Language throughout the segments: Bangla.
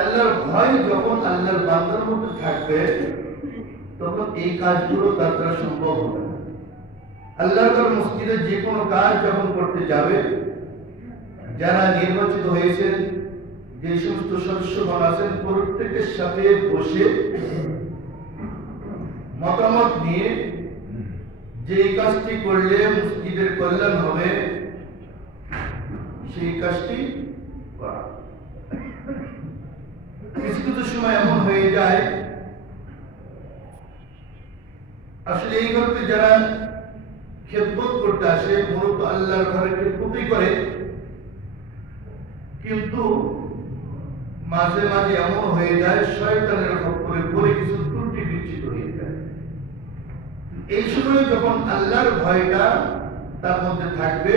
আল্লাহর ভয় যখন আল্লাহর বান্দার মধ্যে থাকবে তখন এই কাজগুলো তার দ্বারা সম্ভব হবে না। আল্লাহর মসজিদে যে কোনো কাজ যখন করতে যাবে, যারা নির্বাচিত হয়েছেন, যে সমস্ত সদস্যগণ আছেন, প্রত্যেকের সাথে বসে মতামত নিয়ে যে কাজটি করলে মসজিদের কল্যাণ হবে সেই কাজটি করা। কিছু কিছু সময় এমন হয়ে যায়, আসলে এই ঘরতে যারা খেদমত করতে আসে মূলত আল্লাহর ঘরে খেদমতই করে, কিন্তু মাঝে মাঝে এমন হয়ে যায় শয়তানের খপ্পরে পড়ে কিছু ত্রুটি বিচ্যুত হয়ে যায়। এই সময় যখন আল্লাহর ভয়টা তার মধ্যে থাকবে,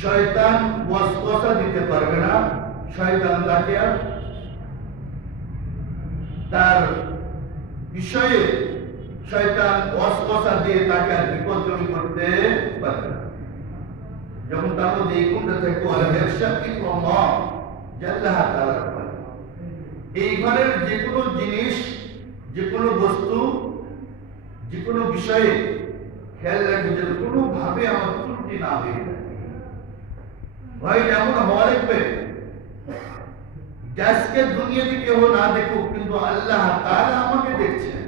শয়তান ওয়াসওয়াসা দিতে পারবে না, শয়তান তাকে আর তার বিষয়ে শয়তান ওয়াসওয়াসা দিয়ে তাকে আর বিপদগামী করতে পারবে না। যখন তার মধ্যে এই গুণটা থাকবে, এই ঘরের যে কোনো জিনিস, যে কোনো বস্তু, যে কোনো বিষয়ে খেয়াল রাখবে যেন কোনোভাবে আমার ত্রুটি না হয়ে যায়। ভয় এমন হওয়া লাগবে আজকে দুনিয়াতে কেউ না দেখুক, কিন্তু আল্লাহ তাআলা আমাকে দেখছেন।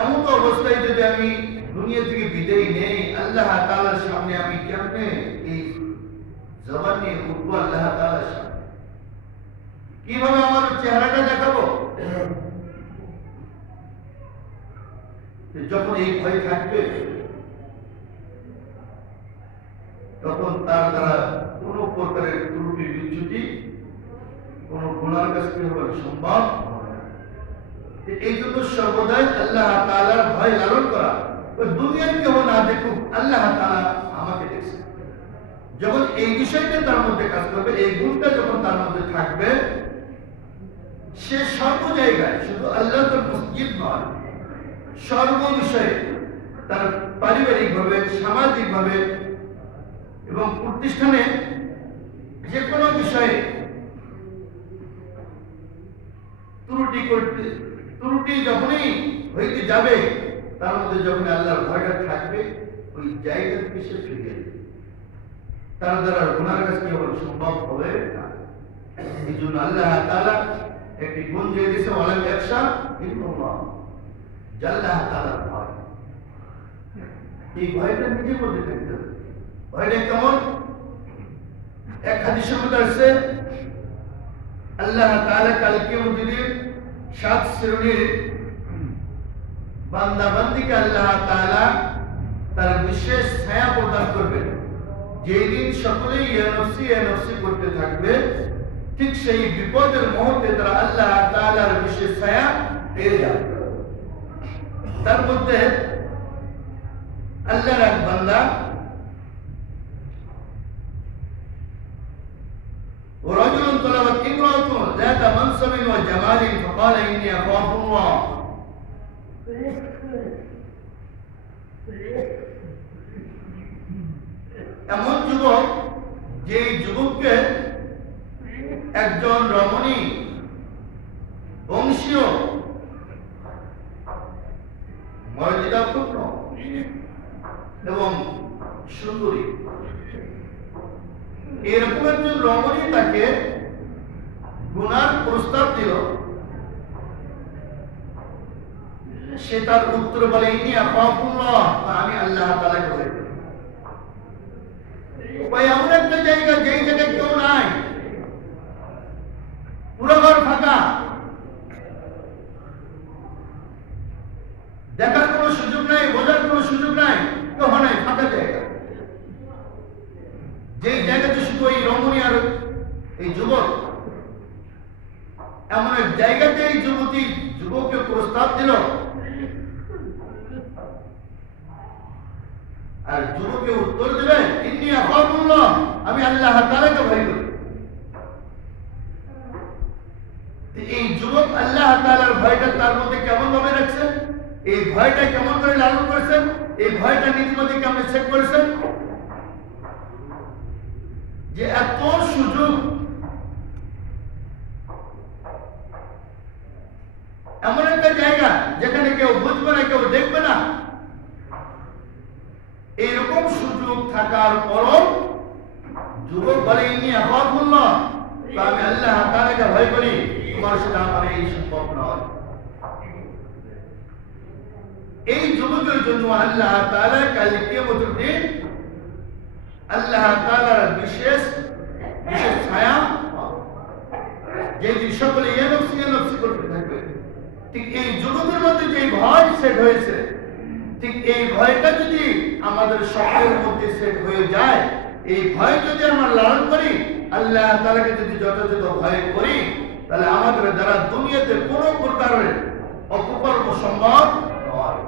এমন তো অবস্থায় যদি আমি দুনিয়া থেকে বিদায় নেই, আল্লাহ তাআলার সামনে আমি কেমনে এই জবান নিয়ে উঠবো আল্লাহ তাআলার সামনে? কিভাবে আমার চেহারাটা দেখাবো? যখন এই ভয় থাকবে তখন তার দ্বারা কোন প্রকারের ত্রুটি বিচ্যুতি, কোন গুনার কাছ থেকে হওয়া সম্ভব হবে না। এই জন্য সর্বদাই আল্লাহ তাআলার ভয় লালন করা, দুনিয়ার কেউ না দেখুক আল্লাহ তাআলা আমাকে দেখছে। যখন এই বিষয়টা তার মধ্যে কাজ করবে, এই গুণটা যখন তার মধ্যে থাকবে, সে সর্ব জায়গায়, শুধু আল্লাহর মসজিদ নয়, সর্ব বিষয়ে তার পারিবারিক ভাবে, সামাজিক ভাবে এবং প্রতিষ্ঠানে যে কোনো বিষয়ে ত্রুটি যখনই হইতে যাবে, তার মধ্যে যখন আল্লাহর ভয়টা থাকবে, ওই জায়গা থেকে সে ফিরে যাবে। তার দ্বারা গুনার কাজ কি হবে? সম্ভব হবে না। এই জন্য আল্লাহ তাআলা একটি গুণ দিয়ে দিয়েছে, ওয়ালাম ইয়াখশা ইল্লাল্লাহ, আল্লাহ তাআলার ভয়। এই ভয়টা নিজের মধ্যে থাকতে হবে। ভয়টা কেমন? এক হাদিসের মধ্যে আছে, আল্লাহ তাআলা কাল কিয়ামতের দিন 7 শ্রেণীর বান্দা বান্দীকে আল্লাহ তাআলা তার বিশেষ ছায়া প্রদান করবেন। যেই দিন সকলেই ইয়া নফসি করতে থাকবে, ঠিক সেই বিপদের মুহূর্তে তারা আল্লাহ তাআলার বিশেষ ছায়া পেয়ে যাবে। তার মধ্যে আল্লাহর এক বান্দা ورجل طلبت امرأة ذات منصب وجمال فقال إني أخاف الله। এমন যুবক, যে যুবককে একজন রমণী, বংশীয়, মর্যাদাপূর্ণ এবং সুন্দরী, এরকম একজন রমণী তাকে গুনার প্রস্তাব দিল, সে তার উত্তর বলে, ইন্নী আখাফুল্লাহ, আমি আল্লাহ তাআলাকে ভয় করি। ভাই, এমন একটা জায়গা, যেই জায়গায় কেউ নাই, পুরো ঘর ফাঁকা, দেখার কোনো সুযোগ নাই, বোঝার কোনো সুযোগ নাই, কেউ নাই, ফাঁকা জায়গা। যেই জায়গাতে শুধু এই রমণী আর এই যুবক, এমন এক জায়গাতে এই যুবতী যুবককে প্রস্তাব দিল, আর যুবককে উত্তর দিলেন, ইন্নী আখাফুল্লাহ, আমি আল্লাহ তাআলাকে ভয় করি। এই যুবক আল্লাহ তাআলার ভয়টা তার মধ্যে কেমন ভাবে রাখছেন, এই ভয়টা কেমন করে লালন করেছেন, এই ভয়টা নিজের মধ্যে কেমন চেক করেছেন, যে এত সুযোগ থাকার পরও যুবক বলে ইনি আখাফুল্লাহ, আমি আল্লাহ তাআলাকে ভয় করি, তোমার সাথে আমার এই সম্ভব নয়। এই যুবকের জন্য আল্লাহ তাআলা কাল কিয়ামতের দিন আল্লাহ তাআলার বিশেষ বিশেষ ছায়া, যেদিন সকলে ইয়া নফসি করতে থাকবে। ঠিক এই যুবকের মধ্যে যে ভয় সেট হয়েছে, ঠিক এই ভয়টা যদি আমাদের সকলের মধ্যে সেট হয়ে যায়, এই ভয় যদি আমরা লালন করি, আল্লাহ তাআলাকে যদি যথাযথ ভয় করি, তাহলে আমাদের দ্বারা দুনিয়াতে কোনো প্রকারের অপকর্ম সম্ভব নয়।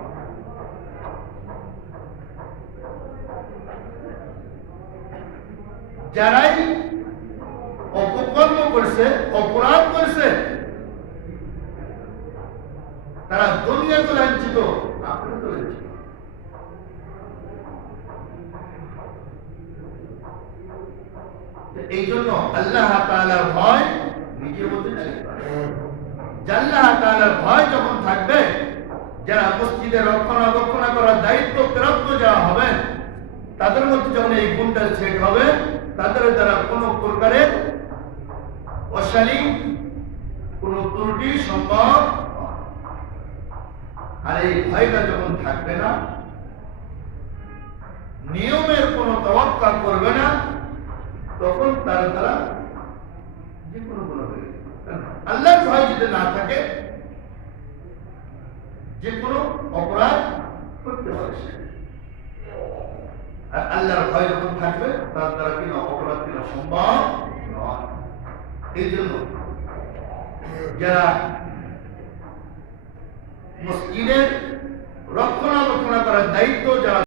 যারাই অপকর্ম করেছে, অপরাধ করেছে, তারা দুনিয়াতে লাঞ্ছিত, আখিরাতে লাঞ্ছিত। এই জন্য আল্লাহ তাআলার ভয় নিজের মধ্যে থাকবে। আল্লাহ তাআলার ভয় যখন থাকবে, যারা মসজিদের রক্ষণাবেক্ষণ করার দায়িত্ব প্রাপ্ত যারা হবেন, তাদের মধ্যে যখন এই গুণটা সেট হবে, তাদের দ্বারা কোনো প্রকারের অশালীন কোন ত্রুটি সম্ভব নয়। আর এই ভয়টা যখন থাকবে না, নিয়মের কোনো তাওয়াক্কা করবে না, তখন তার দ্বারা যে কোনো গুনাহ হবে। আল্লাহর ভয় যদি না থাকে, যে কোনো অপরাধ করতে পারে সে। আর আল্লাহর ভয় যখন থাকবে, তার দ্বারা কোনো অপরাধ করা সম্ভব নয়। এই জন্য যারা মসজিদের রক্ষণাবেক্ষণ করার দায়িত্ব যারা